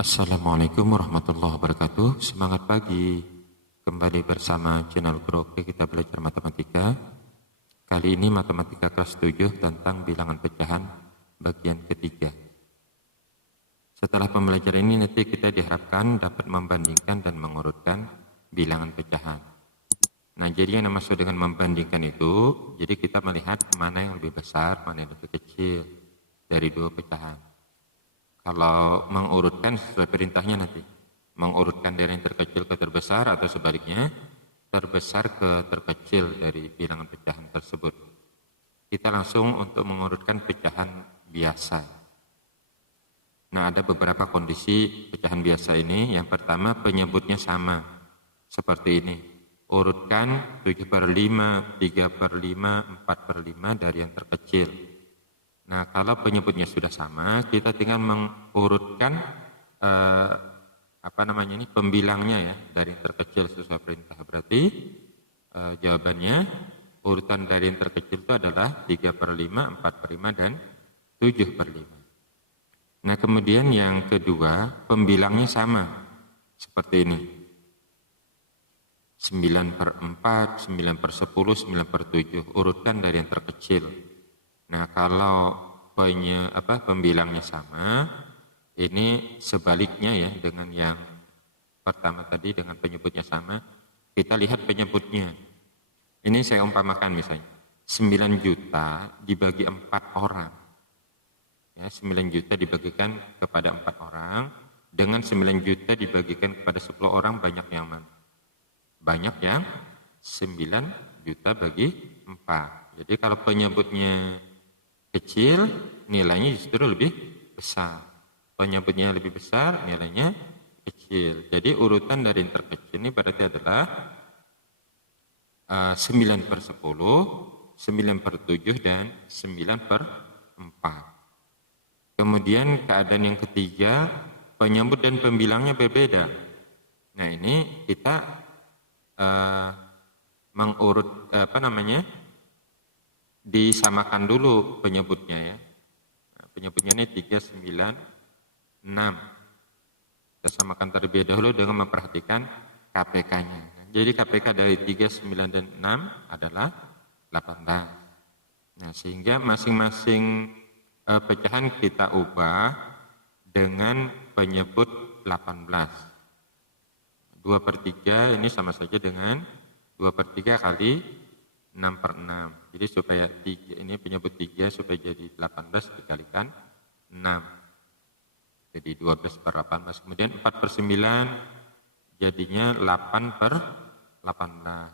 Assalamualaikum warahmatullahi wabarakatuh. Semangat pagi. Kembali bersama channel Guru Oke, kita belajar matematika. Kali ini matematika kelas 7 tentang bilangan pecahan bagian ketiga. Setelah pembelajaran ini nanti kita diharapkan dapat membandingkan dan mengurutkan bilangan pecahan. Nah, jadi yang maksud dengan membandingkan itu, jadi kita melihat mana yang lebih besar, mana yang lebih kecil dari dua pecahan. Kalau mengurutkan sesuai perintahnya nanti, mengurutkan dari yang terkecil ke terbesar atau sebaliknya, terbesar ke terkecil dari bilangan pecahan tersebut. Kita langsung untuk mengurutkan pecahan biasa. Nah, ada beberapa kondisi pecahan biasa ini. Yang pertama, penyebutnya sama, seperti ini. Urutkan 7/5, 3/5, 4/5 dari yang terkecil. Nah, kalau penyebutnya sudah sama, kita tinggal mengurutkan pembilangnya ya, dari yang terkecil sesuai perintah. Berarti jawabannya urutan dari yang terkecil itu adalah 3/5, 4/5, dan 7/5. Nah, kemudian yang kedua, pembilangnya sama, seperti ini. 9/4, 9/10, 9/7, urutkan dari yang terkecil. Nah, kalau pembilangnya sama, ini sebaliknya ya dengan yang pertama tadi, dengan penyebutnya sama, kita lihat penyebutnya. Ini saya umpamakan misalnya, 9 juta dibagi 4 orang. Ya, 9 juta dibagikan kepada 4 orang, dengan 9 juta dibagikan kepada 10 orang, banyak yang mana? Banyak yang 9 juta bagi 4. Jadi kalau penyebutnya kecil, nilainya justru lebih besar. Penyebutnya lebih besar, nilainya kecil. Jadi urutan dari yang terkecil ini berarti adalah 9/10, 9/7, dan 9/4. Kemudian keadaan yang ketiga, penyebut dan pembilangnya berbeda. Nah, ini kita mengurut disamakan dulu penyebutnya ya. Nah, penyebutnya ini 3, 9, 6. Kita samakan terlebih dahulu dengan memperhatikan KPK-nya. Jadi KPK dari 3, 9, dan 6 adalah 18. Nah, sehingga masing-masing pecahan kita ubah dengan penyebut 18. 2/3 ini sama saja dengan 2/3 kali 6/6. Jadi supaya 3, ini penyebut 3 supaya jadi 18 dikalikan 6. Jadi 12/18. Kemudian 4/9 jadinya 8/18.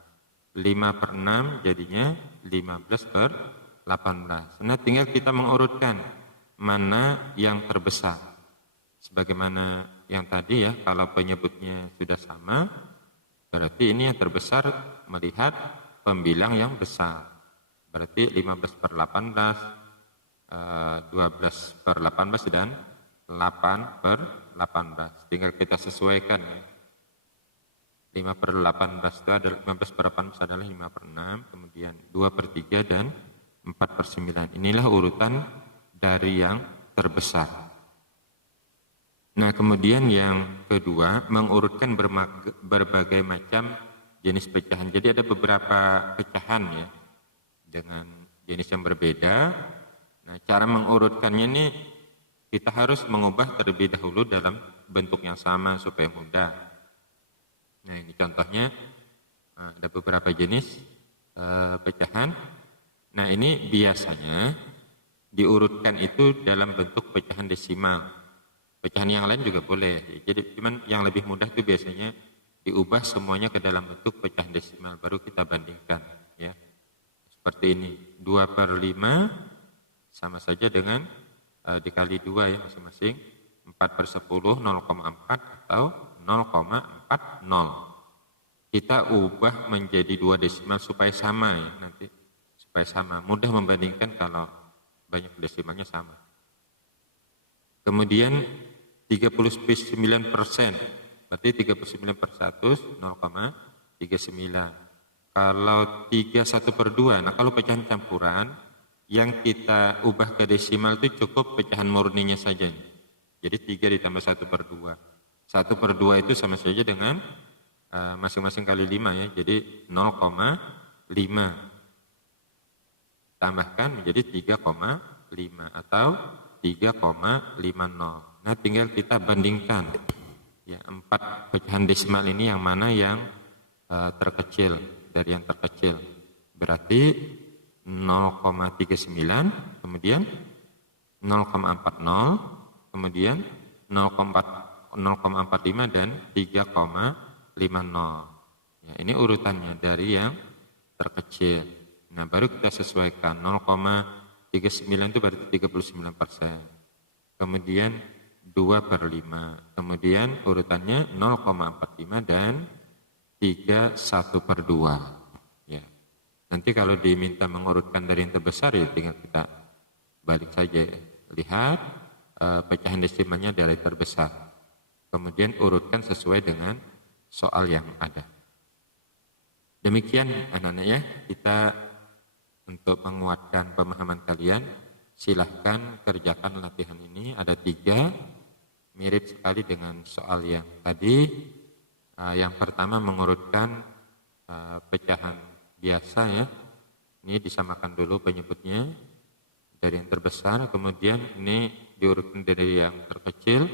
5/6 jadinya 15/18. Nah, tinggal kita mengurutkan mana yang terbesar. Sebagaimana yang tadi ya, kalau penyebutnya sudah sama, berarti ini yang terbesar melihat pembilang yang besar. Berarti 15/18, 12/18, dan 8/18. Tinggal kita sesuaikan ya. 5/18 itu adalah 15/18 adalah 5/6, kemudian 2/3 dan 4/9. Inilah urutan dari yang terbesar. Nah, kemudian yang kedua, mengurutkan berbagai macam jenis pecahan. Jadi ada beberapa pecahan ya dengan jenis yang berbeda. Nah, cara mengurutkannya ini kita harus mengubah terlebih dahulu dalam bentuk yang sama supaya mudah. Nah, ini contohnya ada beberapa jenis pecahan. Nah, ini biasanya diurutkan itu dalam bentuk pecahan desimal. Pecahan yang lain juga boleh. Jadi cuman yang lebih mudah itu biasanya diubah semuanya ke dalam bentuk pecahan desimal, baru kita bandingkan ya. Seperti ini, 2/5 sama saja dengan dikali 2 ya masing-masing, 4/10, 0,4 atau 0,40. Kita ubah menjadi 2 desimal supaya sama ya nanti, supaya sama, mudah membandingkan kalau banyak desimalnya sama. Kemudian 39%, berarti 39/100, 0,39. Kalau 31/2, nah kalau pecahan campuran, yang kita ubah ke desimal itu cukup pecahan murninya saja. Jadi 3 ditambah 1/2. 1/2 itu sama saja dengan masing-masing kali 5 ya. Jadi 0,5 tambahkan menjadi 3,5 atau 3,50. Nah, tinggal kita bandingkan ya 4 pecahan desimal ini yang mana yang terkecil dari yang terkecil. Berarti 0,39, kemudian 0,40, kemudian 0,45 dan 3,50. Ya, ini urutannya dari yang terkecil. Nah, baru kita sesuaikan 0,39 itu berarti 39%. Kemudian 2/5. Kemudian urutannya 0,45 dan 3/1/2. Ya. Nanti kalau diminta mengurutkan dari yang terbesar ya tinggal kita balik saja. Lihat pecahan desimalnya dari terbesar. Kemudian urutkan sesuai dengan soal yang ada. Demikian anak-anak ya, kita untuk menguatkan pemahaman kalian, silahkan kerjakan latihan ini. Ada 3, mirip sekali dengan soal yang tadi. Yang pertama mengurutkan pecahan biasa ya. Ini disamakan dulu penyebutnya dari yang terbesar, kemudian ini diurutkan dari yang terkecil.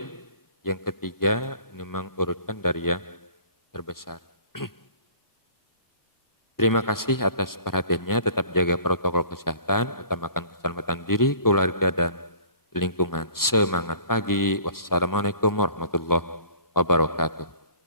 Yang ketiga ini mengurutkan dari yang terbesar. Terima kasih atas perhatiannya. Tetap jaga protokol kesehatan, utamakan keselamatan diri, keluarga, dan lingkungan. Semangat pagi. Wassalamualaikum warahmatullahi wabarakatuh.